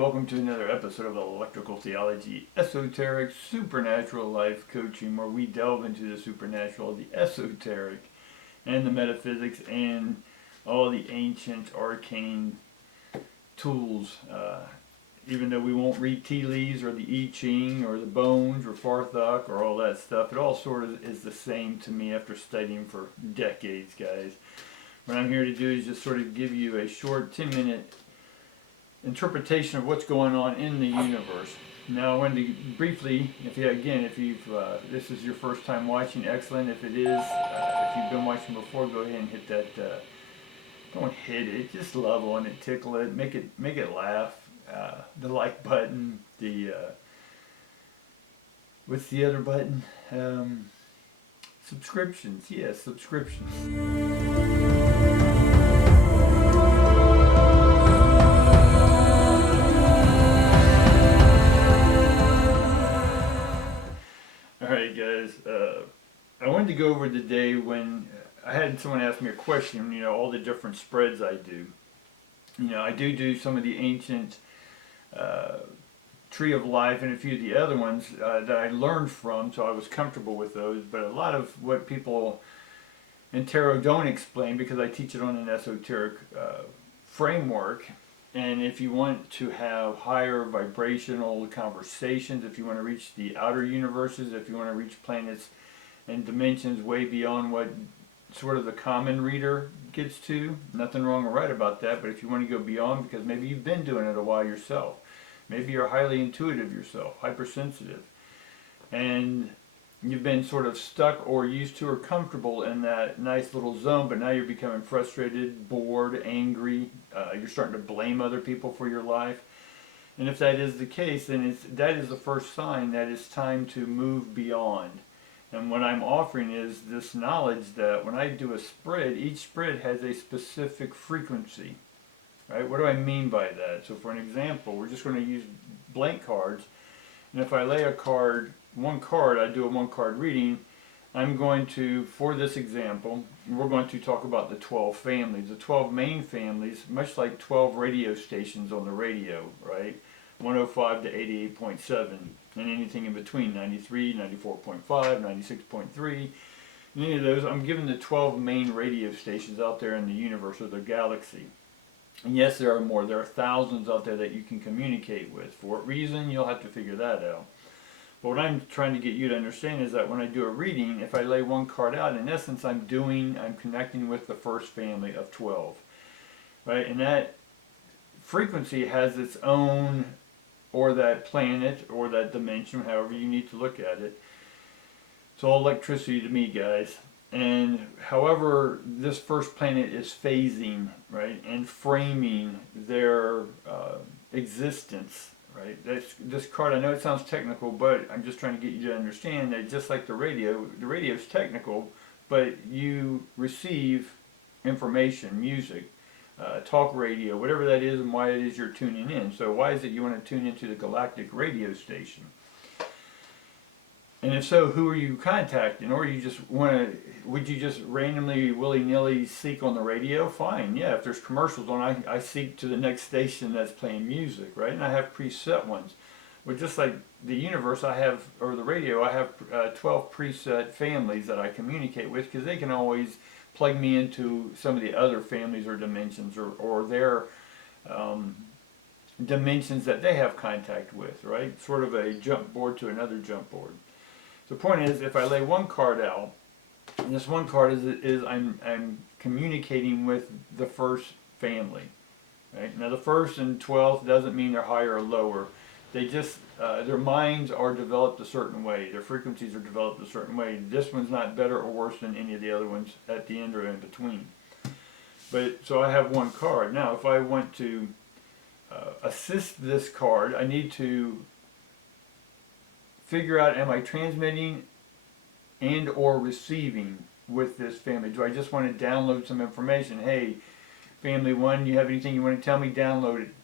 welcome to another episode of Electrical Theology, Esoteric, Supernatural Life Coaching, where we delve into the supernatural, the esoteric, and the metaphysics, and all the ancient, arcane tools. Even though we won't read tea leaves, or the I Ching, or the bones, or Farthok, or all that stuff, it all sort of is the same to me after studying for decades, guys. What I'm here to do is just sort of give you a short 10-minute interpretation of what's going on in the universe. Now, I wanted to briefly, if this is your first time watching, excellent. If it is, if you've been watching before, go ahead and hit that. Don't hit it, just love on it, tickle it, make it laugh. The like button, what's the other button? Subscriptions. Yes, subscriptions. Alright guys, I wanted to go over the day when I had someone ask me a question, all the different spreads I do. I do some of the ancient Tree of Life and a few of the other ones that I learned from, so I was comfortable with those, but a lot of what people in tarot don't explain, because I teach it on an esoteric framework. And if you want to have higher vibrational conversations, if you want to reach the outer universes, if you want to reach planets and dimensions way beyond what sort of the common reader gets to, nothing wrong or right about that, but if you want to go beyond, because maybe you've been doing it a while yourself, maybe you're highly intuitive yourself, hypersensitive, and you've been sort of stuck or used to or comfortable in that nice little zone, but now you're becoming frustrated, bored, angry, you're starting to blame other people for your life. And if that is the case, then that is the first sign that it's time to move beyond. And what I'm offering is this knowledge that when I do a spread, each spread has a specific frequency. Right? What do I mean by that? So for an example, we're just going to use blank cards. And if I lay one card, I do a one-card reading, I'm going to, for this example, we're going to talk about the 12 families. The 12 main families, much like 12 radio stations on the radio, right? 105 to 88.7, and anything in between, 93, 94.5, 96.3. Any of those, I'm given the 12 main radio stations out there in the universe or the galaxy. And yes, there are more. There are thousands out there that you can communicate with. For what reason, you'll have to figure that out. But what I'm trying to get you to understand is that when I do a reading, if I lay one card out, in essence, I'm connecting with the first family of 12. Right? And that frequency has its own, or that planet, or that dimension, however you need to look at it. It's all electricity to me, guys. And however this first planet is phasing, right, and framing their existence, right. This card, I know it sounds technical, but I'm just trying to get you to understand that just like the radio is technical, but you receive information, music, talk radio, whatever that is, and why it is you're tuning in. So why is it you want to tune into the galactic radio station? And if so, who are you contacting? Or you just would you just randomly, willy-nilly seek on the radio? Fine, yeah, if there's commercials on, I seek to the next station that's playing music, right? And I have preset ones. But just like the universe, or the radio, I have 12 preset families that I communicate with, because they can always plug me into some of the other families or dimensions, or their dimensions that they have contact with, right? Sort of a jump board to another jump board. The point is, if I lay one card out, and this one card is I'm communicating with the first family. Right? Now the first and 12th doesn't mean they're higher or lower. They just, their minds are developed a certain way. Their frequencies are developed a certain way. This one's not better or worse than any of the other ones at the end or in between. But so I have one card. Now if I want to assist this card, I need to figure out, am I transmitting and or receiving with this family? Do I just want to download some information? Hey, family one, you have anything you want to tell me? Download it.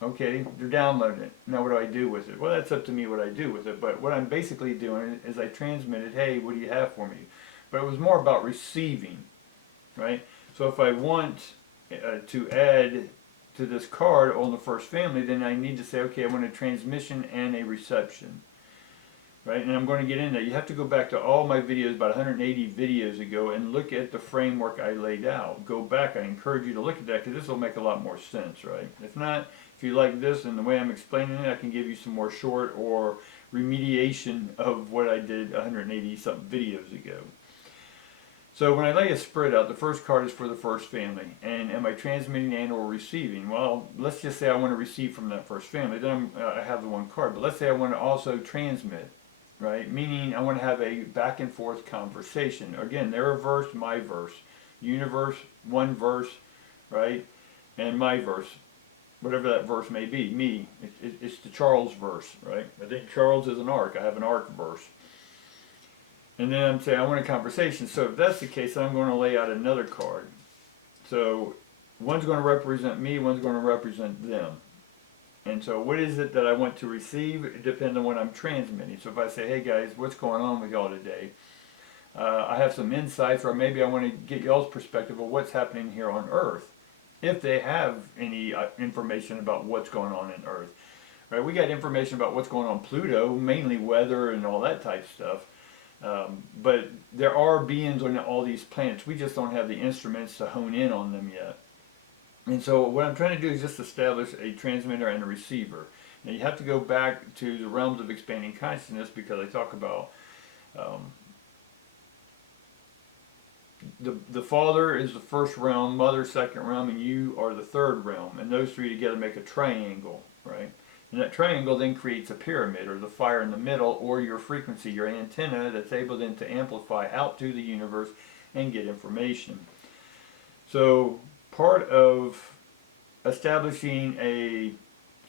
Okay, they're downloading it. Now what do I do with it? Well, that's up to me what I do with it. But what I'm basically doing is I transmitted, hey, what do you have for me? But it was more about receiving, right? So if I want to add to this card on the first family, then I need to say, okay, I want a transmission and a reception. Right, and I'm going to get into that. You have to go back to all my videos, about 180 videos ago, and look at the framework I laid out. Go back. I encourage you to look at that, because this will make a lot more sense, right? If not, if you like this and the way I'm explaining it, I can give you some more short or remediation of what I did 180 something videos ago. So when I lay a spread out, the first card is for the first family. And am I transmitting and or receiving? Well, let's just say I want to receive from that first family. Then I have the one card. But let's say I want to also transmit. Right? Meaning I want to have a back and forth conversation. Again, their verse, my verse. Universe, one verse, right? And my verse. Whatever that verse may be. Me. It's the Charles verse, right? I think Charles is an arc. I have an arc verse. And then I'm saying I want a conversation. So if that's the case, then I'm going to lay out another card. So one's going to represent me, one's going to represent them. And so what is it that I want to receive? It depends on what I'm transmitting. So if I say, hey guys, what's going on with y'all today? I have some insights, or maybe I want to get y'all's perspective of what's happening here on Earth. If they have any information about what's going on in Earth. Right? We got information about what's going on Pluto, mainly weather and all that type stuff. But there are beings on all these planets. We just don't have the instruments to hone in on them yet. And so what I'm trying to do is just establish a transmitter and a receiver. Now you have to go back to the realms of expanding consciousness, because I talk about the Father is the first realm, Mother second realm, and you are the third realm. And those three together make a triangle, right? And that triangle then creates a pyramid, or the fire in the middle, or your frequency, your antenna that's able then to amplify out to the universe and get information. So part of establishing a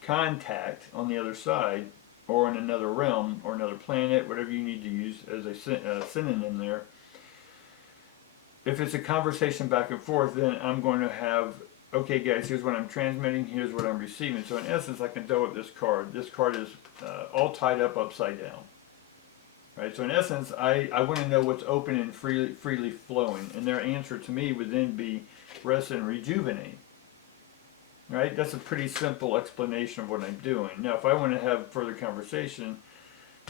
contact on the other side, or in another realm, or another planet, whatever you need to use as a synonym there, if it's a conversation back and forth, then I'm going to have, okay guys, here's what I'm transmitting, here's what I'm receiving. So in essence, I can throw up this card. This card is all tied up upside down. Right? So in essence, I want to know what's open and freely flowing. And their answer to me would then be rest and rejuvenate. Right? That's a pretty simple explanation of what I'm doing. Now, if I want to have further conversation,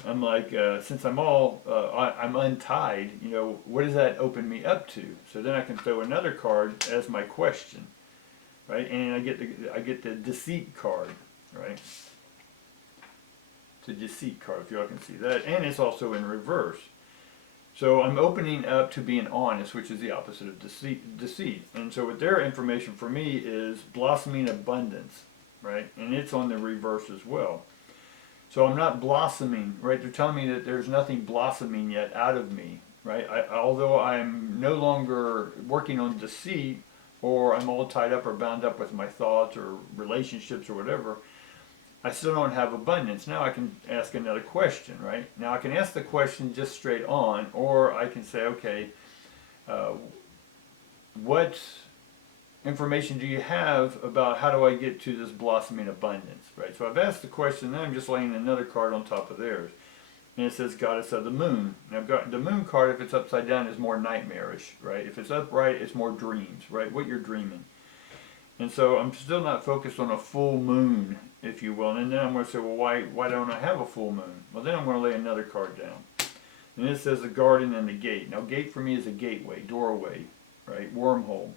I'm like, since I'm I'm untied, you know, what does that open me up to? So then I can throw another card as my question, right? And I get the deceit card, right? It's a deceit card, if y'all can see that, and it's also in reverse. So I'm opening up to being honest, which is the opposite of deceit. And so with their information for me is blossoming abundance, right? And it's on the reverse as well. So I'm not blossoming, right? They're telling me that there's nothing blossoming yet out of me, right? Although I'm no longer working on deceit, or I'm all tied up or bound up with my thoughts or relationships or whatever, I still don't have abundance. Now I can ask another question, right? Now I can ask the question just straight on, or I can say, okay, what information do you have about how do I get to this blossoming abundance, right? So I've asked the question, then I'm just laying another card on top of theirs. And it says Goddess of the Moon. Now the Moon card, if it's upside down, is more nightmarish, right? If it's upright, it's more dreams, right? What you're dreaming. And so I'm still not focused on a full moon, if you will. And then I'm going to say, well, why don't I have a full moon? Well, then I'm going to lay another card down. And it says the garden and the gate. Now, gate for me is a gateway, doorway, right? Wormhole.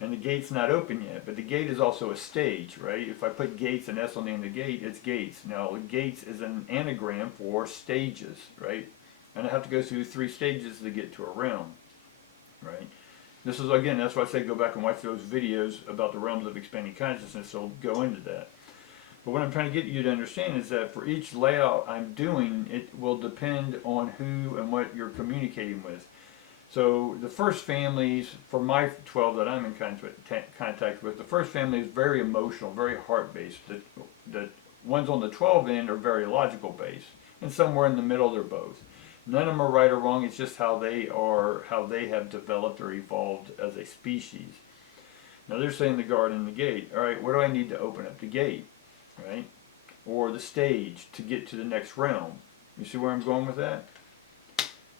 And the gate's not open yet, but the gate is also a stage, right? If I put gates and S on the end of the gate, it's gates. Now, gates is an anagram for stages, right? And I have to go through 3 stages to get to a realm, right? This is, again, that's why I say go back and watch those videos about the realms of expanding consciousness, so I'll go into that. But what I'm trying to get you to understand is that for each layout I'm doing, it will depend on who and what you're communicating with. So the first families, for my 12 that I'm in contact with, the first family is very emotional, very heart-based. The ones on the 12 end are very logical-based. And somewhere in the middle, they're both. None of them are right or wrong, it's just how they have developed or evolved as a species. Now they're saying the garden and the gate. All right, where do I need to open up the gate, right? Or the stage to get to the next realm. You see where I'm going with that?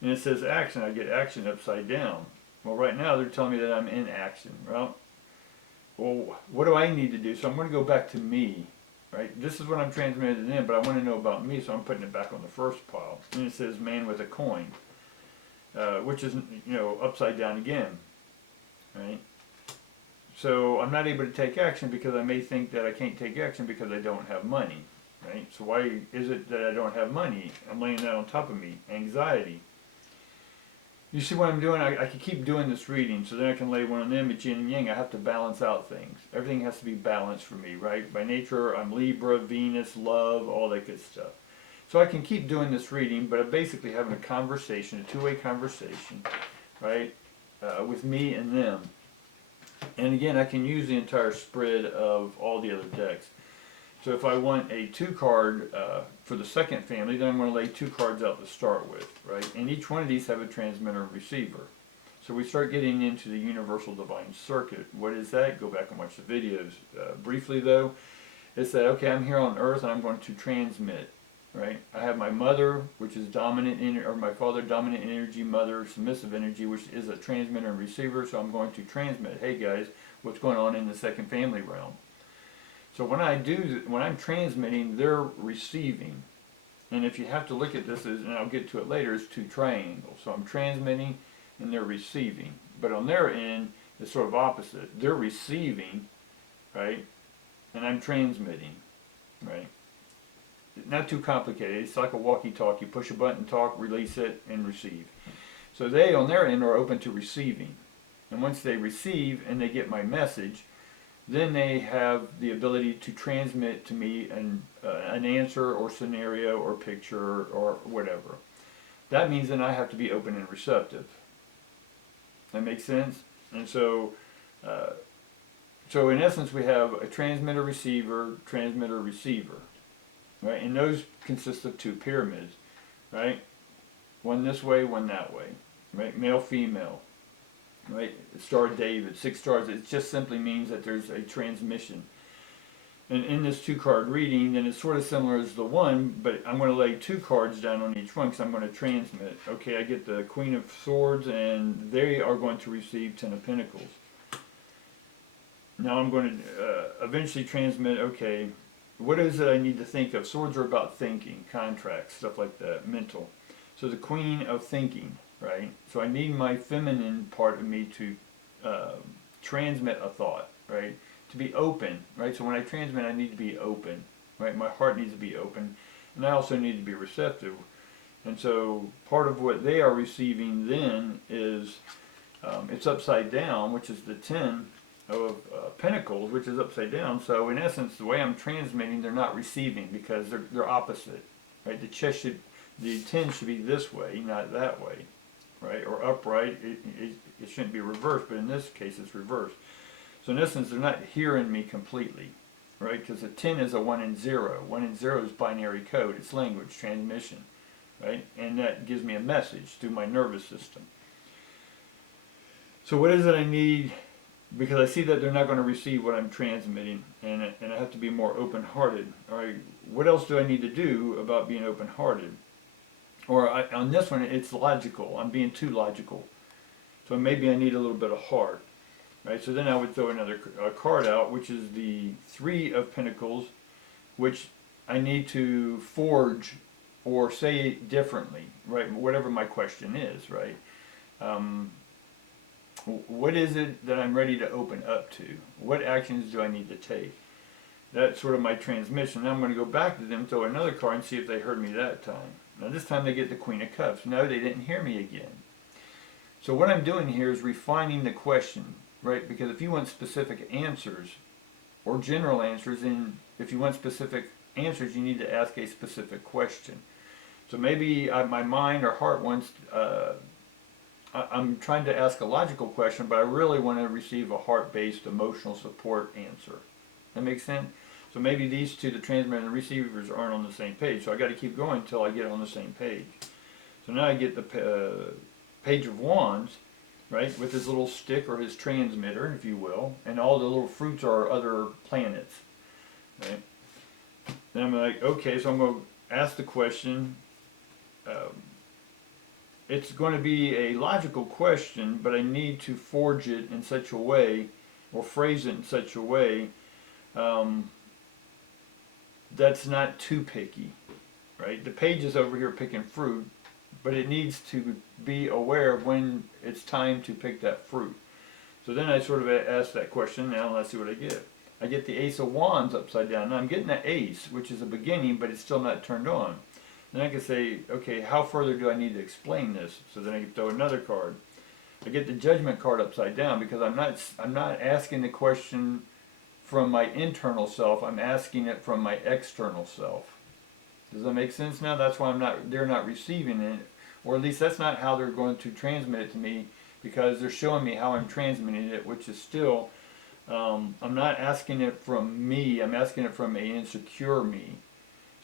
And it says action, I get action upside down. Well, right now they're telling me that I'm in action. Well, well, what do I need to do? So I'm going to go back to me, right? This is what I'm transmitting in, but I want to know about me, so I'm putting it back on the first pile. And it says man with a coin, which is, upside down again, right? So I'm not able to take action because I may think that I can't take action because I don't have money, right? So why is it that I don't have money? I'm laying that on top of me. Anxiety. You see what I'm doing? I can keep doing this reading, so then I can lay one on them at yin and yang. I have to balance out things. Everything has to be balanced for me, right? By nature, I'm Libra, Venus, love, all that good stuff. So I can keep doing this reading, but I'm basically having a conversation, a two-way conversation, right, with me and them. And again, I can use the entire spread of all the other decks. So if I want a 2-card for the second family, then I'm going to lay 2 cards out to start with, right? And each one of these have a transmitter and receiver. So we start getting into the universal divine circuit. What is that? Go back and watch the videos. Briefly though, it's that, okay, I'm here on earth and I'm going to transmit, right? I have my mother, which is dominant, or my father, dominant energy, mother, submissive energy, which is a transmitter and receiver. So I'm going to transmit, hey guys, what's going on in the second family realm? So when I'm transmitting, they're receiving. And if you have to look at this as, and I'll get to it later, it's 2 triangles. So I'm transmitting and they're receiving. But on their end, it's sort of opposite. They're receiving, right? And I'm transmitting, right? Not too complicated. It's like a walkie-talkie. Push a button, talk, release it, and receive. So they, on their end, are open to receiving. And once they receive and they get my message, then they have the ability to transmit to me an answer or scenario or picture or whatever. That means then I have to be open and receptive. That makes sense? And so, so in essence we have a transmitter receiver, right? And those consist of 2 pyramids, right? One this way, one that way, right? Male, female. Right, Star David, 6 stars. It just simply means that there's a transmission. And in this 2-card reading, then it's sort of similar as the one, but I'm going to lay 2 cards down on each one because I'm going to transmit. Okay, I get the Queen of Swords, and they are going to receive 10 of Pentacles. Now I'm going to eventually transmit, okay, what is it I need to think of? Swords are about thinking, contracts, stuff like that, mental. So the Queen of Thinking. Right? So I need my feminine part of me to transmit a thought, right? To be open, right? So when I transmit, I need to be open, right? My heart needs to be open, and I also need to be receptive. And so part of what they are receiving then is, it's upside down, which is the 10 of Pentacles, which is upside down. So in essence, the way I'm transmitting, they're not receiving because they're opposite, right? The 10 should be this way, not that way. Right, or upright, it shouldn't be reversed, but in this case it's reversed. So in essence, they're not hearing me completely, right? Because a 10 is a 1 and 0. 1 and 0 is binary code, it's language, transmission, right? And that gives me a message through my nervous system. So what is it I need? Because I see that they're not going to receive what I'm transmitting, and I have to be more open-hearted. All right, what else do I need to do about being open-hearted? Or on this one, it's logical. I'm being too logical. So maybe I need a little bit of heart. Right? So then I would throw another card out, which is the 3 of Pentacles, which I need to forge or say it differently, right? Whatever my question is, right? What is it that I'm ready to open up to? What actions do I need to take? That's sort of my transmission. Now I'm going to go back to them, throw another card, and see if they heard me that time. Now this time they get the Queen of Cups. No, they didn't hear me again. So what I'm doing here is refining the question, right? Because if you want specific answers, or general answers, and if you want specific answers, you need to ask a specific question. So maybe my mind or heart wants, I'm trying to ask a logical question, but I really want to receive a heart-based emotional support answer. That makes sense? So maybe these two, the transmitter and the receivers, aren't on the same page. So I got to keep going until I get on the same page. So now I get the Page of Wands, right, with his little stick or his transmitter, if you will, and all the little fruits are other planets, right? Then I'm like, okay, so I'm going to ask the question. It's going to be a logical question, but I need to forge it in such a way or phrase it in such a way that's not too picky, right? The page is over here picking fruit, but it needs to be aware of when it's time to pick that fruit. So then I sort of ask that question. Now let's see what I get. I get the Ace of Wands upside down. Now I'm getting that Ace, which is a beginning, but it's still not turned on. Then I can say, okay, how further do I need to explain this? So then I can throw another card. I get the Judgment card upside down because I'm not asking the question from my internal self. I'm asking it from my external self. Does that make sense now? That's why they're not receiving it, or at least that's not how they're going to transmit it to me, because they're showing me how I'm transmitting it, which is still, I'm not asking it from me, I'm asking it from an insecure me.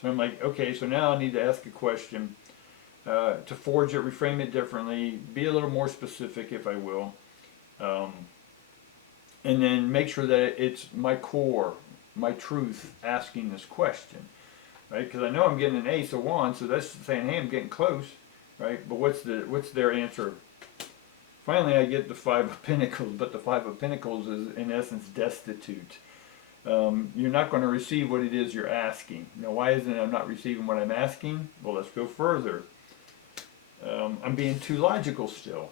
So I'm like, okay, so now I need to ask a question to forge it, reframe it differently, be a little more specific if I will, and then make sure that it's my core, my truth asking this question, right? Because I know I'm getting an Ace of Wands, so that's saying, hey, I'm getting close, right? But what's their answer? Finally, I get the Five of Pentacles, but the Five of Pentacles is in essence destitute. You're not going to receive what it is you're asking. Now, why isn't it I'm not receiving what I'm asking? Well, let's go further. I'm being too logical still.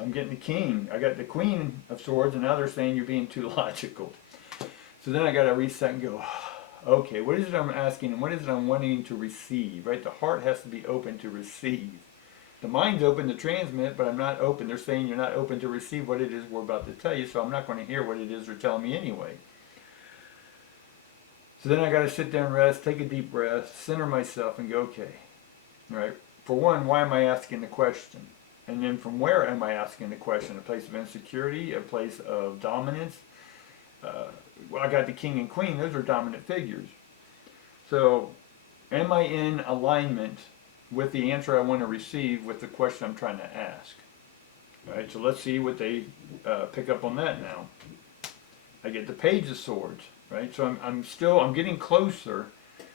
I'm getting the King. I got the Queen of Swords, and now they're saying you're being too logical. So then I got to reset and go, okay, what is it I'm asking, and what is it I'm wanting to receive, right? The heart has to be open to receive. The mind's open to transmit, but I'm not open. They're saying you're not open to receive what it is we're about to tell you, so I'm not going to hear what it is they're telling me anyway. So then I got to sit there and rest, take a deep breath, center myself, and go, okay, right? For one, why am I asking the question? And then from where am I asking the question? A place of insecurity, a place of dominance? Well, I got the King and Queen. Those are dominant figures. So am I in alignment with the answer I want to receive with the question I'm trying to ask? All right, so let's see what they pick up on that now. I get the Page of Swords, right? So I'm getting closer.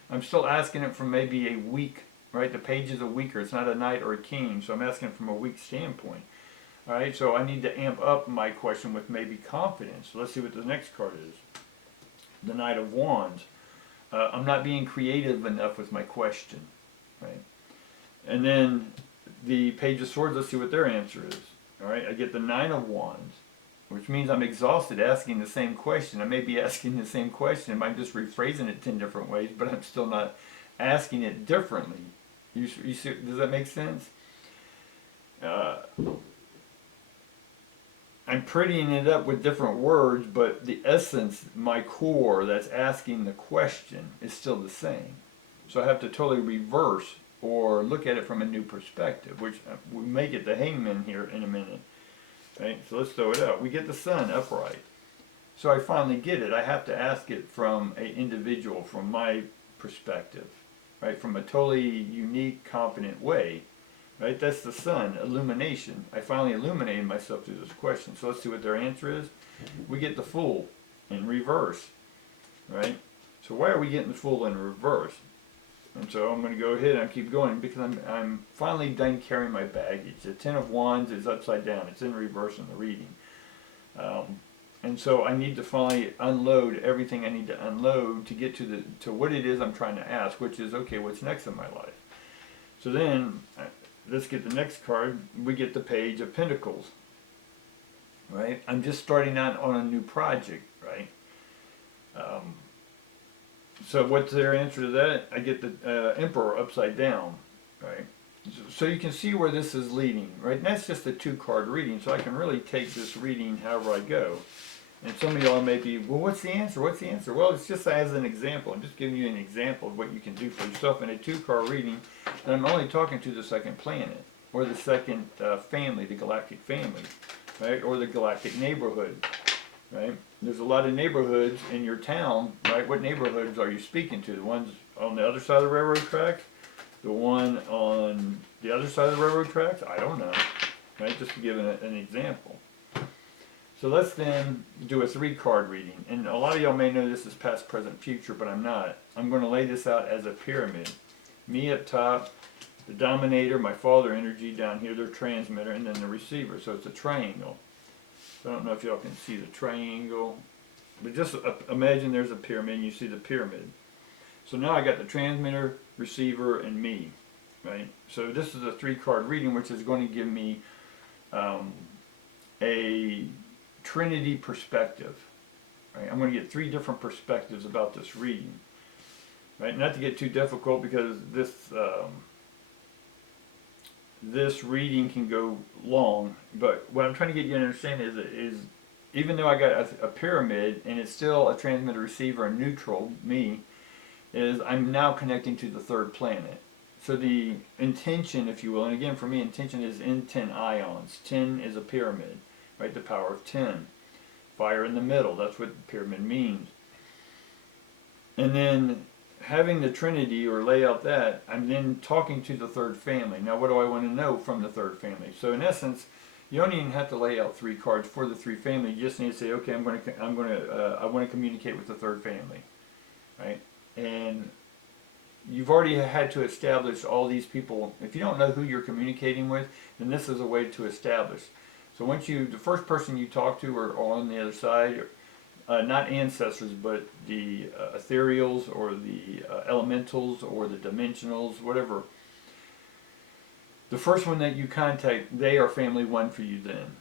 I'm still asking it from maybe a weak, right? The Page is a weaker. It's not a Knight or a King, so I'm asking it from a weak standpoint. All right, so I need to amp up my question with maybe confidence. So let's see what the next card is. The Knight of Wands. I'm not being creative enough with my question, right? And then the Page of Swords, let's see what their answer is. All right, I get the Nine of Wands, which means I'm exhausted asking the same question. I may be asking the same question. I'm just rephrasing it 10 different ways, but I'm still not asking it differently. You see, does that make sense? I'm prettying it up with different words, but the essence, my core that's asking the question is still the same. So I have to totally reverse or look at it from a new perspective, which we may get the Hangman here in a minute. Okay, so let's throw it out. We get the Sun upright. So I finally get it. I have to ask it from an individual, from my perspective, right? From a totally unique, confident way. Right, that's the Sun, illumination. I finally illuminated myself through this question. So let's see what their answer is. We get the Fool in reverse, right? So why are we getting the Fool in reverse? And so I'm going to go ahead and keep going because I'm finally done carrying my baggage. The Ten of Wands is upside down. It's in reverse in the reading. And so I need to finally unload everything I need to unload to get to what it is I'm trying to ask, which is, okay, what's next in my life? So then, let's get the next card. We get the Page of Pentacles, right? I'm just starting out on a new project, right? So what's their answer to that? I get the Emperor upside down, right? So you can see where this is leading, right? And that's just a 2-card reading, so I can really take this reading however I go. And some of y'all may be, well, what's the answer? What's the answer? Well, it's just as an example. I'm just giving you an example of what you can do for yourself in a 2-card reading. And I'm only talking to the second planet, or the second family, the galactic family, right? Or the galactic neighborhood, right? There's a lot of neighborhoods in your town, right? What neighborhoods are you speaking to? The ones on the other side of the railroad tracks? The one on the other side of the railroad tracks? I don't know, right? Just to give an example. So let's then do a 3-card reading. And a lot of y'all may know this is past, present, future, but I'm not. I'm going to lay this out as a pyramid. Me up top, the dominator, my father energy down here, their transmitter, and then the receiver. So it's a triangle. So I don't know if y'all can see the triangle, but just imagine there's a pyramid and you see the pyramid. So now I got the transmitter, receiver, and me, right? So this is a 3-card reading, which is going to give me a Trinity perspective, right? I'm going to get 3 different perspectives about this reading, right? Not to get too difficult, because this reading can go long, but what I'm trying to get you to understand is even though I got a pyramid and it's still a transmitter, receiver, and neutral, me, is I'm now connecting to the 3rd planet. So the intention, if you will, and again for me, intention is in 10 ions. 10 is a pyramid, right? The power of 10. Fire in the middle, that's what the pyramid means. And then having the Trinity, or lay out that, I'm then talking to the 3rd family. Now what do I want to know from the 3rd family? So in essence, you don't even have to lay out 3 cards for the 3 family. You just need to say, okay, I want to communicate with the 3rd family, right? And you've already had to establish all these people. If you don't know who you're communicating with, then this is a way to establish. So once the first person you talk to are on the other side, not ancestors, but the ethereals, or the elementals, or the dimensionals, whatever. The first one that you contact, they are family 1 for you then,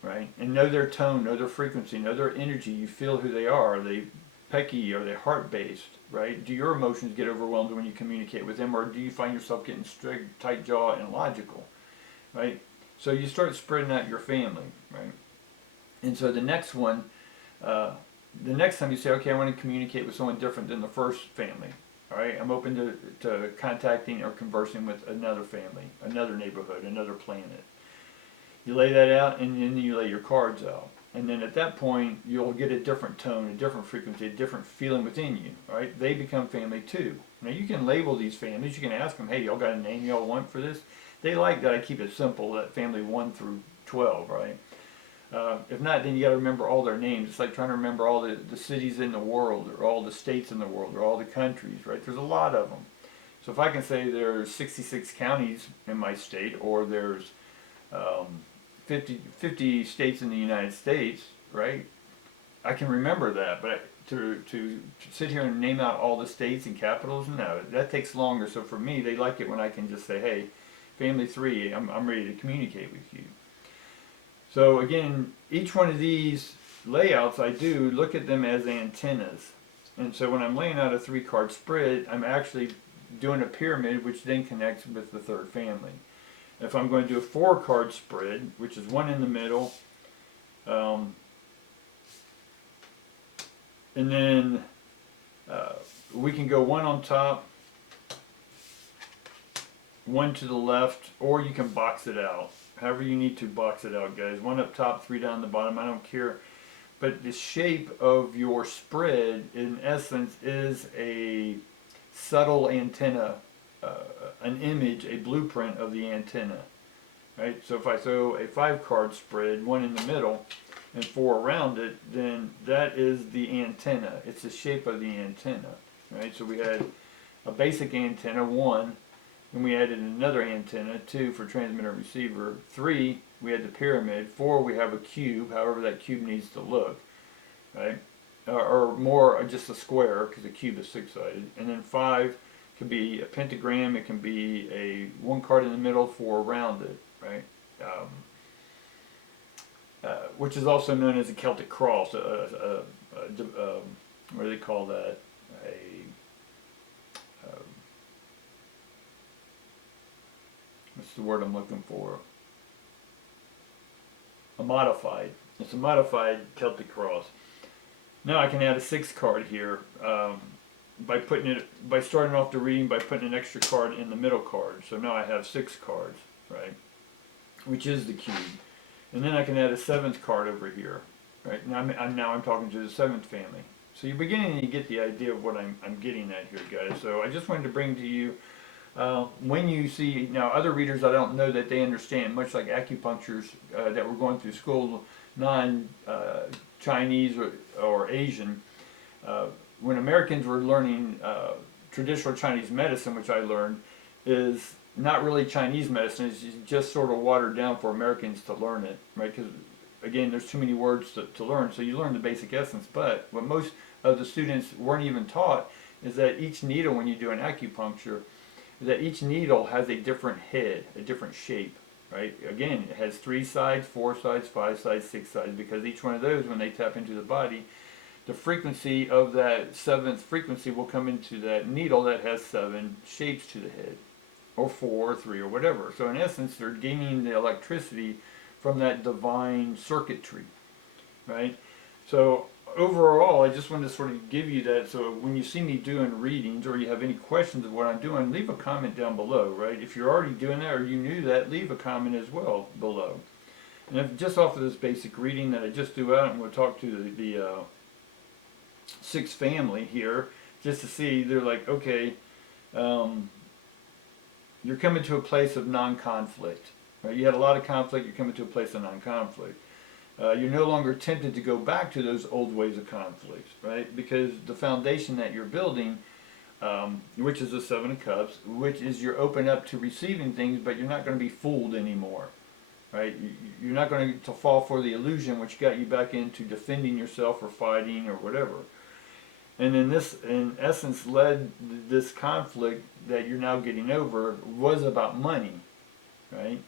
right? And know their tone, know their frequency, know their energy. You feel who they are. Are they pecky? Are they heart-based, right? Do your emotions get overwhelmed when you communicate with them, or do you find yourself getting strict, tight jaw, and logical, right? So you start spreading out your family, right? And so the next one, the next time you say, okay, I want to communicate with someone different than the first family, all right? I'm open to contacting or conversing with another family, another neighborhood, another planet. You lay that out, and then you lay your cards out. And then at that point, you'll get a different tone, a different frequency, a different feeling within you, right? They become family 2. Now you can label these families. You can ask them, hey, y'all got a name y'all want for this? They like that I keep it simple, that family 1 through 12, right? If not, then you got to remember all their names. It's like trying to remember all the cities in the world, or all the states in the world, or all the countries, right? There's a lot of them. So if I can say there's 66 counties in my state, or there's 50 states in the United States, right? I can remember that, but to sit here and name out all the states and capitals, no, that takes longer. So for me, they like it when I can just say, hey, family 3, I'm ready to communicate with you. So again, each one of these layouts, I do look at them as antennas. And so when I'm laying out a 3-card spread, I'm actually doing a pyramid, which then connects with the 3rd family. If I'm going to do a 4-card spread, which is 1 in the middle, and then we can go 1 on top, 1 to the left, or you can box it out. However you need to box it out, guys. 1 up top, 3 down the bottom, I don't care. But the shape of your spread, in essence, is a subtle antenna, an image, a blueprint of the antenna, right? So if I throw a 5-card spread, 1 in the middle, and 4 around it, then that is the antenna. It's the shape of the antenna, right? So we had a basic antenna, 1, and we added another antenna, 2 for transmitter and receiver. 3, we had the pyramid. 4, we have a cube, however that cube needs to look, right? Or more just a square, because the cube is 6-sided. And then 5 can be a pentagram. It can be a 1 card in the middle, 4 around it, right? Which is also known as a Celtic cross. What do they call that? What's the word I'm looking for? A modified. It's a modified Celtic cross. Now I can add a 6-card here by starting off the reading by putting an extra card in the middle card. So now I have 6 cards, right? Which is the cube. And then I can add a 7th card over here, right? Now I'm talking to the 7th family. So you're beginning to get the idea of what I'm getting at here, guys. So I just wanted to bring to you, when you see, now other readers, I don't know that they understand, much like acupuncturists that were going through school, non-Chinese or Asian, when Americans were learning traditional Chinese medicine, which I learned, is not really Chinese medicine. It's just sort of watered down for Americans to learn it, right? Because again, there's too many words to learn, so you learn the basic essence. But what most of the students weren't even taught is that each needle, when you do an acupuncture, is that each needle has a different head, a different shape, right? Again, it has 3 sides, 4 sides, 5 sides, 6 sides, because each one of those, when they tap into the body, the frequency of that 7th frequency will come into that needle that has 7 shapes to the head, or 4, or 3, or whatever. So in essence, they're gaining the electricity from that divine circuitry, right? So overall, I just wanted to sort of give you that, so when you see me doing readings or you have any questions of what I'm doing, leave a comment down below, right? If you're already doing that or you knew that, leave a comment as well below. And if just off of this basic reading that I just threw out, I'm going to talk to the 6th family here, just to see, they're like, okay, you're coming to a place of non-conflict. Right? You had a lot of conflict, you're coming to a place of non-conflict. You're no longer tempted to go back to those old ways of conflict, right? Because the foundation that you're building, which is the 7 of Cups, which is you're open up to receiving things, but you're not going to be fooled anymore, right? You're not going to fall for the illusion which got you back into defending yourself or fighting or whatever. And then this, in essence, led this conflict that you're now getting over was about money, right?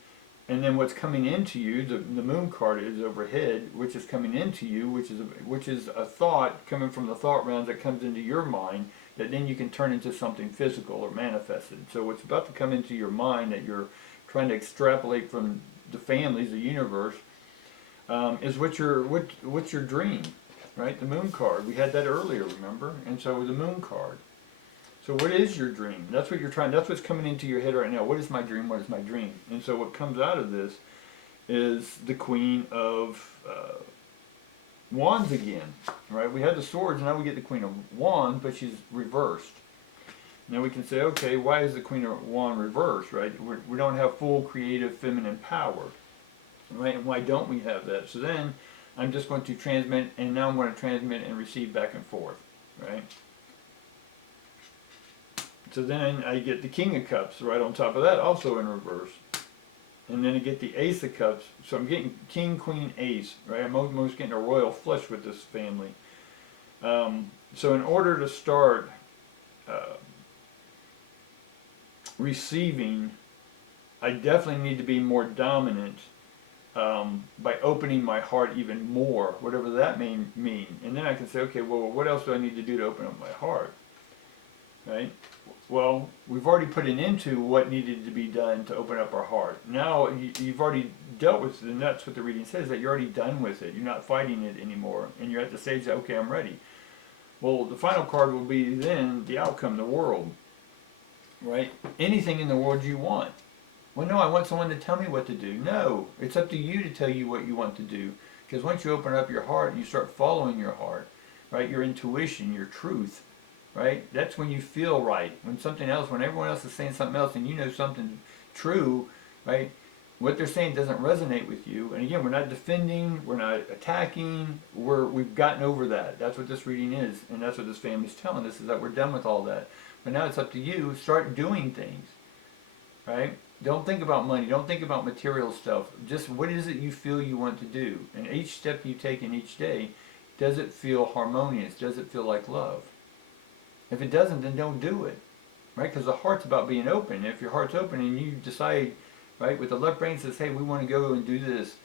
And then what's coming into you, the moon card is overhead, which is coming into you, which is a thought coming from the thought realms that comes into your mind that then you can turn into something physical or manifested. So what's about to come into your mind that you're trying to extrapolate from the families, the universe, is what's your dream, right? The moon card. We had that earlier, remember? And so the moon card. So what is your dream? That's what you're trying, that's what's coming into your head right now. What is my dream? What is my dream? And so what comes out of this is the Queen of Wands again, right? We had the swords, now we get the Queen of Wands, but she's reversed. Now we can say, okay, why is the Queen of Wands reversed, right? We don't have full creative feminine power, right? And why don't we have that? So then I'm just going to transmit, and now I'm going to transmit and receive back and forth, right? So then I get the King of Cups right on top of that, also in reverse. And then I get the Ace of Cups. So I'm getting King, Queen, Ace, right? I'm almost getting a royal flush with this family. So in order to start receiving, I definitely need to be more dominant by opening my heart even more, whatever that may mean. And then I can say, okay, well, what else do I need to do to open up my heart? Right? Well, we've already put an end to what needed to be done to open up our heart. Now you've already dealt with it, and that's what the reading says, that you're already done with it. You're not fighting it anymore, and you're at the stage that, okay, I'm ready. Well, the final card will be then the outcome, the world. Right? Anything in the world you want. Well, no, I want someone to tell me what to do. No, it's up to you to tell you what you want to do. Because once you open up your heart, you start following your heart, right? Your intuition, your truth. Right? That's when you feel right. When something else, when everyone else is saying something else and you know something true, right? What they're saying doesn't resonate with you. And again, we're not defending, we're not attacking, we've gotten over that. That's what this reading is, and that's what this family's telling us, is that we're done with all that. But now it's up to you. Start doing things, right? Don't think about money. Don't think about material stuff. Just what is it you feel you want to do? And each step you take in each day, does it feel harmonious? Does it feel like love? If it doesn't, then don't do it, right? Because the heart's about being open. If your heart's open and you decide, right, with the left brain says, hey, we want to go and do this,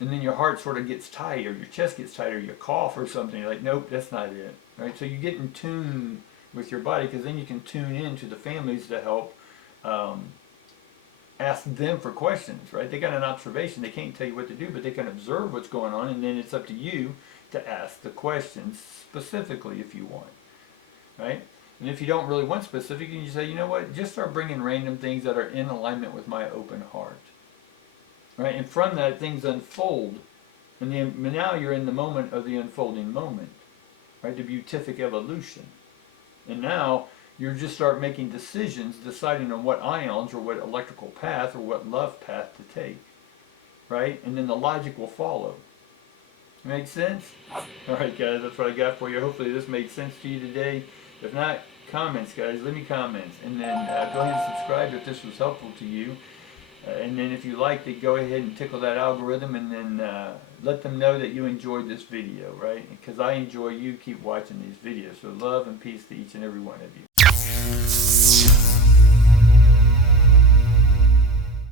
and then your heart sort of gets tight, or your chest gets tight, or you cough or something, you're like, nope, that's not it, right? So you get in tune with your body, because then you can tune in to the families to help ask them for questions, right? They got an observation. They can't tell you what to do, but they can observe what's going on, and then it's up to you to ask the questions specifically if you want. Right? And if you don't really want specific, you can say, you know what, just start bringing random things that are in alignment with my open heart. Right? And from that, things unfold. And then now you're in the moment of the unfolding moment. Right? The beatific evolution. And now you just start making decisions, deciding on what ions or what electrical path or what love path to take. Right? And then the logic will follow. Make sense? Alright guys, that's what I got for you. Hopefully this made sense to you today. If not, comments guys, leave me comments. And then go ahead and subscribe if this was helpful to you. And then if you liked it, go ahead and tickle that algorithm, and then let them know that you enjoyed this video, right? Because I enjoy you keep watching these videos. So love and peace to each and every one of you.